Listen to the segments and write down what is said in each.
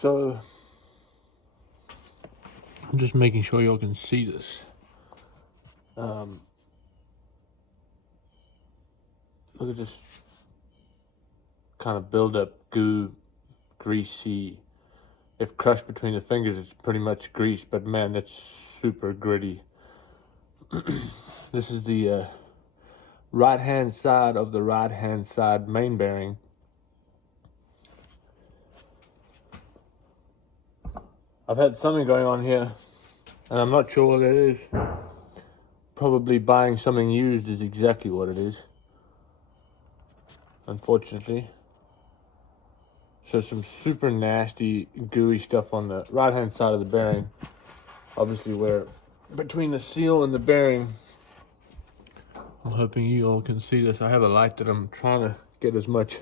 So I'm just making sure y'all can see this. Look at this kind of build up goo, greasy. If crushed between the fingers, it's pretty much grease, but man, that's super gritty. This is the right hand side of the right hand side main bearing. I've had something going on here, and I'm not sure what it is. Probably buying something used is exactly what it is, unfortunately. So some super nasty, gooey stuff on the right-hand side of the bearing. Obviously, where between the seal and the bearing. I'm hoping you all can see this. I have a light that I'm trying to get as much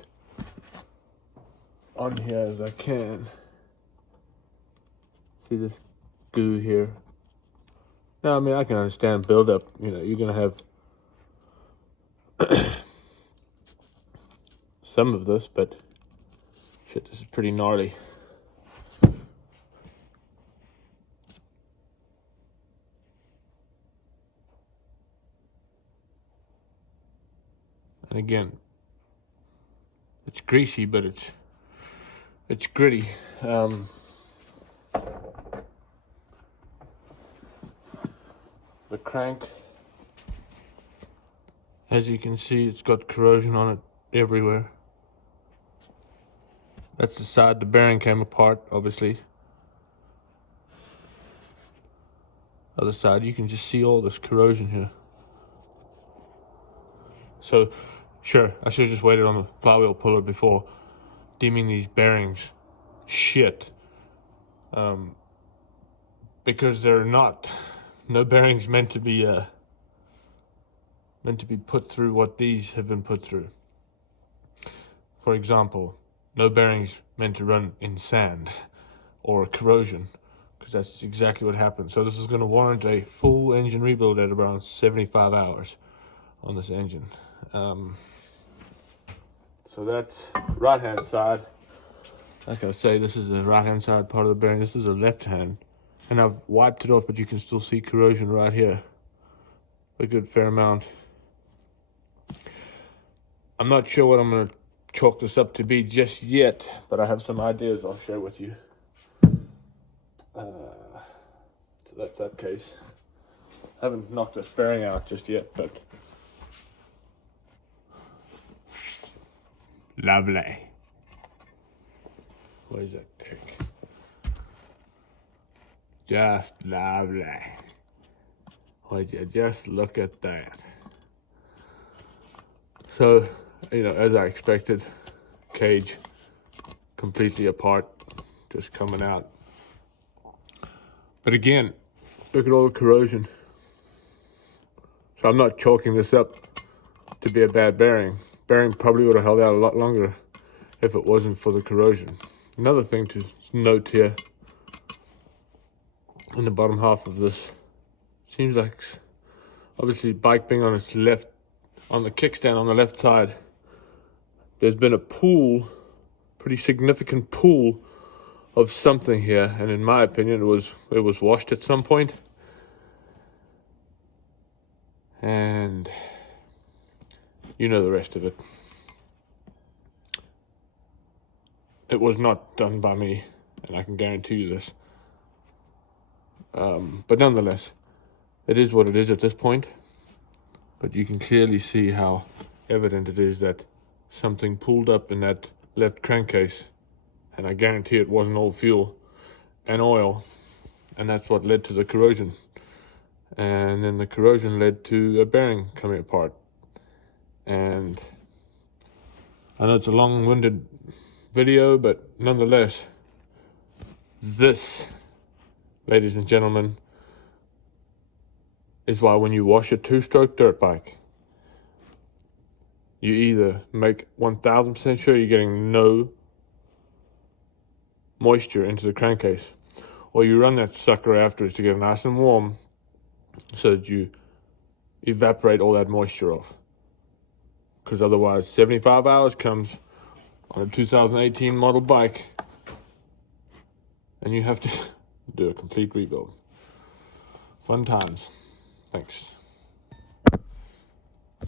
on here as I can. See this goo here? Now, I mean, I can understand buildup. You know, you're gonna have some of this, but shit, this is pretty gnarly. And again, it's greasy, but it's gritty. The crank, as you can see, it's got corrosion on it everywhere. That's the side the bearing came apart, obviously. Other side, you can just see all this corrosion here. So, sure, I should have just waited on the flywheel puller before deeming these bearings shit. Because they're not. No bearings meant to be put through what these have been put through. For example, no bearings meant to run in sand or corrosion, because that's exactly what happened. So this is going to warrant a full engine rebuild at around 75 hours on this engine. So that's right hand side. Like I say, this is the right hand side part of the bearing. This is the left hand. And I've wiped it off, but you can still see corrosion right here. A good fair amount. I'm not sure what I'm going to chalk this up to be just yet, but I have some ideas I'll share with you. So that's that case. I haven't knocked this bearing out just yet, but lovely. Where's that pick? Just lovely. Would you just look at that? So, you know, as I expected, cage completely apart, just coming out. But again, look at all the corrosion. So I'm not chalking this up to be a bad bearing. Bearing probably would have held out a lot longer if it wasn't for the corrosion. Another thing to note here, in the bottom half of this, seems like obviously bike being on its left, on the kickstand on the left side, there's been a pool, pretty significant pool of something here, and in my opinion it was washed at some point. And you know the rest of it. It was not done by me, and I can guarantee you this. But nonetheless, it is what it is at this point. But you can clearly see how evident it is that something pulled up in that left crankcase, and I guarantee it wasn't all fuel and oil, and that's what led to the corrosion. And then the corrosion led to a bearing coming apart. And I know it's a long-winded video, but nonetheless, this, ladies and gentlemen, is why when you wash a two-stroke dirt bike, you either make 1000% sure you're getting no moisture into the crankcase, or you run that sucker afterwards to get it nice and warm so that you evaporate all that moisture off. Because otherwise, 75 hours comes on a 2018 model bike, and you have to do a complete rebuild. Fun times. Thanks.